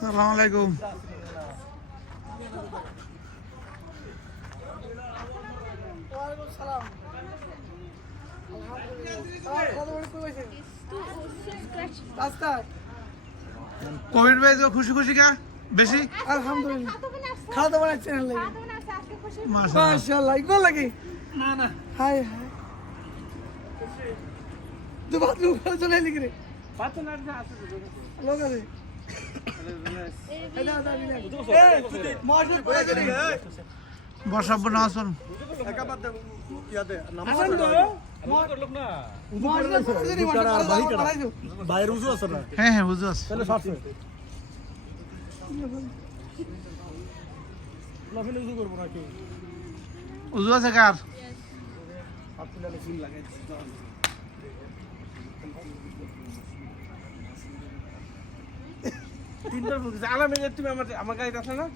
সালাম আলাইকুম। কোভিড ভাই তো খুশি খুশি কা? বেশি? আলহামদুলিল্লাহ খাওয়া দাওয়া বানাচ্ছেন লাগে মাশাআল্লাহ। ইকবাল লাগে না না। হাই হাই। দু বাত লোক চলে এলি রে লোক আছে এটা দাবি বর্ষাব্য না আসুন আছে হ্যাঁ হ্যাঁ সাতশো লফিলে উজু আছে কার? তিনবার আলামে যে তুমি আমার আমার গাড়িতে আসো না?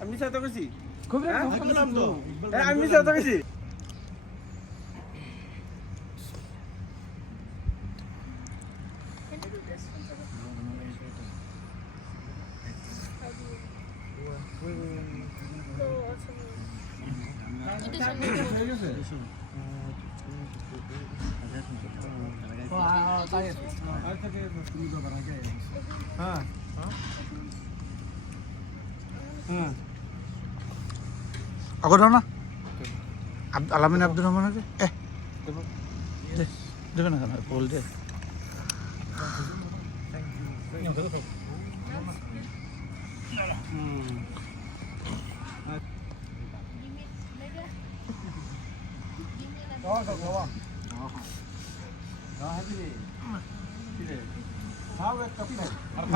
আমি মিশা তো গেছি খুব হ্যাঁ, আমি মিশা তো গেছি আগর দাও না আব- আলামিন আব্দুর রহমান আছে এ দে, দেবে না কেন বল দে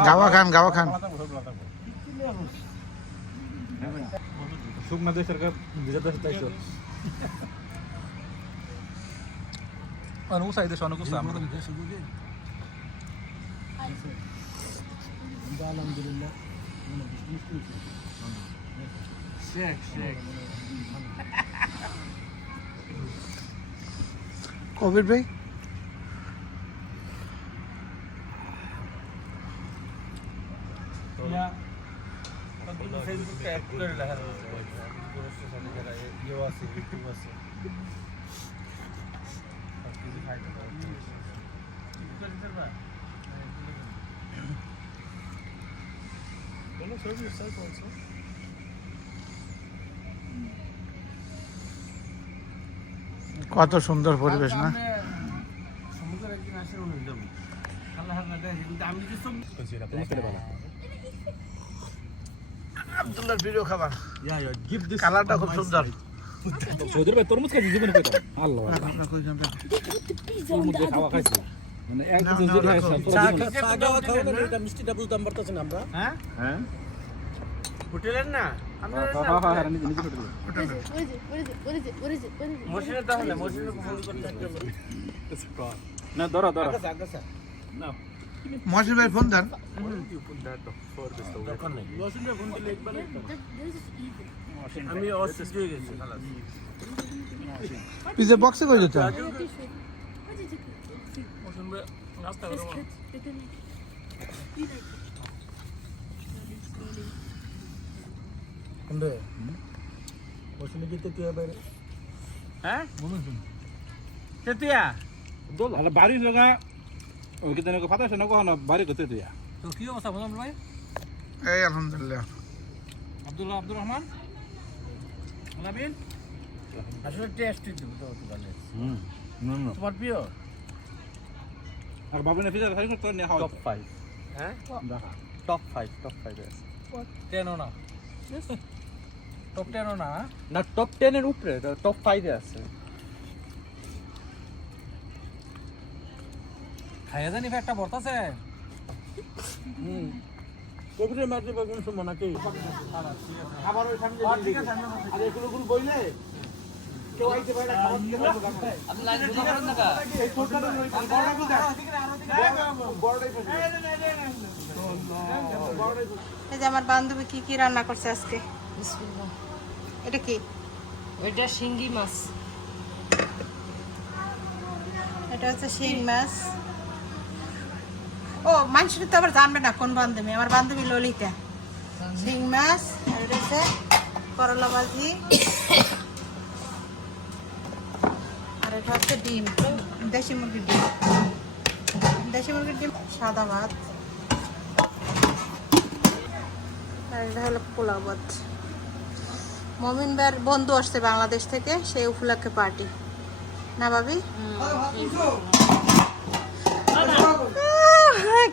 গাওয়া খান গাওয়া খান। শুকনা দেশের ভিজা দেশ তাইছো অনুসাই দেশ অনুকুসা আলহামদুলিল্লাহ শেখ শেখ কোভিড ভাই? করে লেখা রয়েছে ইয়েও আছে ইউটিউব আছে কত সুন্দর পরিবেশ না? সমুদ্রের একদিন আসে আমি যে সব আব্দুল্লাহর প্রিয় খাবার। ইয়া ইয়া কালারটা খুব সুন্দর। চৌধুরী ভাই তরমুজ খাইছি জীবনে কইতা আল্লাহ। তরমুজ খাওয়া খাইছি। মানে এক চা মিষ্টিটা বুঝতাম পারতেছেন আমরা? হ্যাঁ? হ্যাঁ? হোটেলের না? আমরা হ্যাঁ না ধরো ধরো। না। মহসিন ভাই ফোন দেন. আমি অসুস্থ হয়ে গেছি। পিছে বক্সে কই যেতে? হ্যাঁ? তেতিয়া বাড়ি জায়গা ওই কিতে নকো ফাটা শোনা কোন বাড়ি গতে দিয়া। তো কি অবস্থা বললাম ভাই? এই আলহামদুলিল্লাহ। আব্দুল্লাহ আব্দুর রহমান? আলামিন আসলে টেস্ট দিব তো দোকানে হুম না না তোমার প্রিয়? আর বাবুনে ফিজার খাই তো নে খাওয়া টপ ফাইভ হ্যাঁ? দেখা। টপ ফাইভ টপ ফাইভ টেনও না। টপ টেনও না না টপ টেনের উপরে টপ ফাইভে আছে। খাইয়া জানি একটা বর্তাছে কবিরে মারতে পারবেন সময় নাকি? আবার ওই সামনে ঠিক আছে আর এগুলো গুলো বইলে? কেউ আইতে পারে না খাবার দিতে পারব আপনি লাইন বুঝা করেন না এই ছোটটা নই বড় বুঝা বড়টাই এই যে আমার বান্ধবী কি কি রান্না করছে আজকে? এটা কি? এটা শিঙ্গি মাছ। এটা হচ্ছে শিং মাছ। ও মানুষের তো আবার জানবে না কোন বান্ধবী, আমার বান্ধবী ললিতা। শিং মাছ এটা করলা ভাজি। আর এটা হচ্ছে ডিম, দেশি মুরগির ডিম। দেশি মুরগির ডিম, সাদা ভাত। আর এটা হলো পোলাও ভাত। মমিন ভাইয়ের বন্ধু আসছে বাংলাদেশ থেকে, সেই উপলক্ষে পার্টি না ভাবি?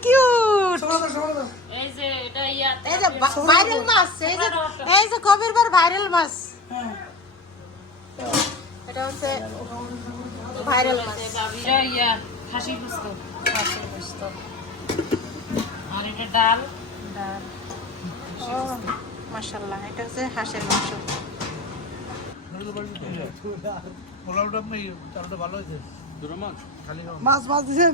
কিউট এই যে এটা ইয়া এই যে ভাইরাল মাছ এই যে এই যে কবির বার ভাইরাল মাছ। এটা হচ্ছে ভাইরাল মাছ। এটা ইয়া খাসি গুস্ত আর এটা ডাল। ডাল। ও মাশাআল্লাহ এটা হচ্ছে হাঁসের মাংস। পোলাওটা আপনি চালটা ভালো হয়েছে। মাছ মাছ দিছেন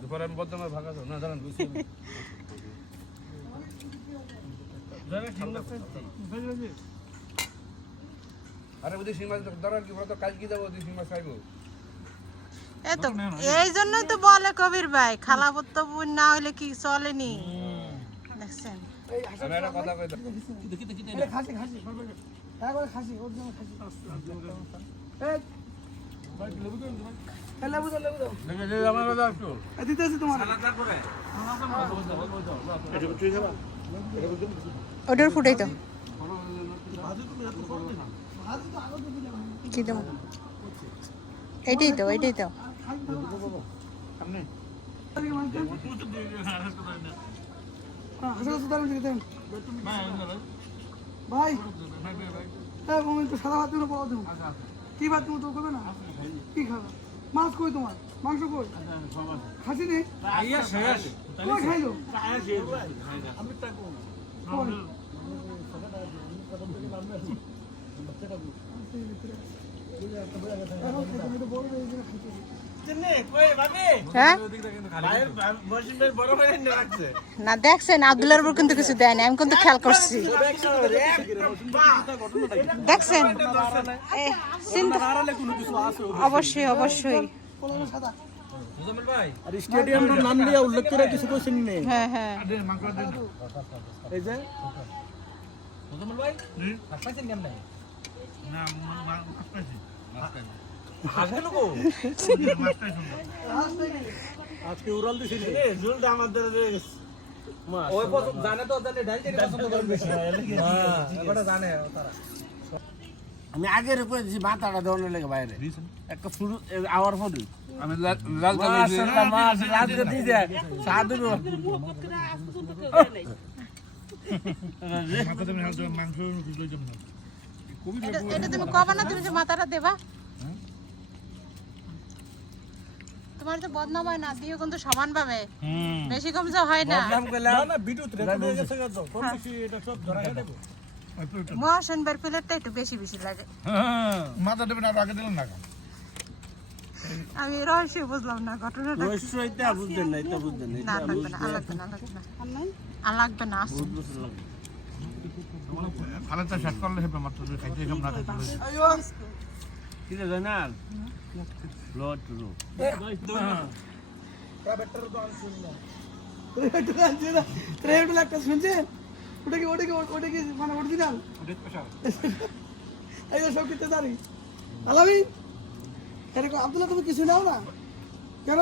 দুপুরে আমি আর ভাগা না জানেন বুঝছি আরে ওদের শিং মাছ দরকার কি বলতো কাল কি যাব ওদের শিং মাছ খাইবো এই এই জন্যই তো বলে কবির ভাই খালা তো বোন না হইলে কি চলেনি দেখছেন খাসি খাসি খাসি ওর জন্য খাসি ওটার ফুটাই তো কি দেবো এইটাই তো এইটাই তো ভাই সাদা ভাত পাওয়া দেবো কি ভাত তুমি তো করবে না? খাবে। মাছ কই তোমার? মাংস কই? খাসি নেই? কই খাইলো? কই? হ্যাঁ? না দেখছেন আব্দুল্লার উপর কিন্তু কিছু দেয়নি আমি কিন্তু খেয়াল করছি। দেখছেন? অবশ্যই অবশ্যই। স্টেডিয়ামের নাম দিয়ে উল্লেখ করে কিছু কোশ্চেন নেই হ্যাঁ হ্যাঁ। এই যে। আজকে উড়াল দিছি ওই পছন্দ জানে তো জানে ডাল চেরি পছন্দ বেশি। হ্যাঁ জানে তারা। আমি আগের উপরে যে মাথাটা দেওয়ার লেগে বাইরে। একটা ফুল আওয়ার ফুল আমি লাল লাল মাশাআল্লাহ মাশাআল্লাহ আজকে দিছে সাধু এটা এটা তুমি কবে না তুমি যে মাথাটা দেবা। তোমার যে বদনাম হয় না দিও কিন্তু সমান পাবে। বেশি কম যে হয় না। না না বিদ্যুৎ রেখে গেছে তো কোন কিছু এটা সব ধরা দেবো? মহাশনবার প্লেটটা। একটু বেশি বেশি লাগে। মাথা দেবেন আর আগে দিলেন না কেন? আমি রহস্য বুঝলাম না ঘটনাটা। এটা বুঝতেন না এটা লাগবে না লাগবে না। লাগবে না আর লাগবে না আসুন। খালেদটা শেষ করলে হেবে মাত্র খাইতে সব না খাইতে লইছে। কি রে। জানাল ব্লড রো ট্রেড একটা শুনছেন ওটা কি ওটা কি ওটা কি মানে অরিজিনাল এই সব কিছু জানি। আলামিন এরকম আব্দুল্লাহ তুমি কিছু নাও না? কেন?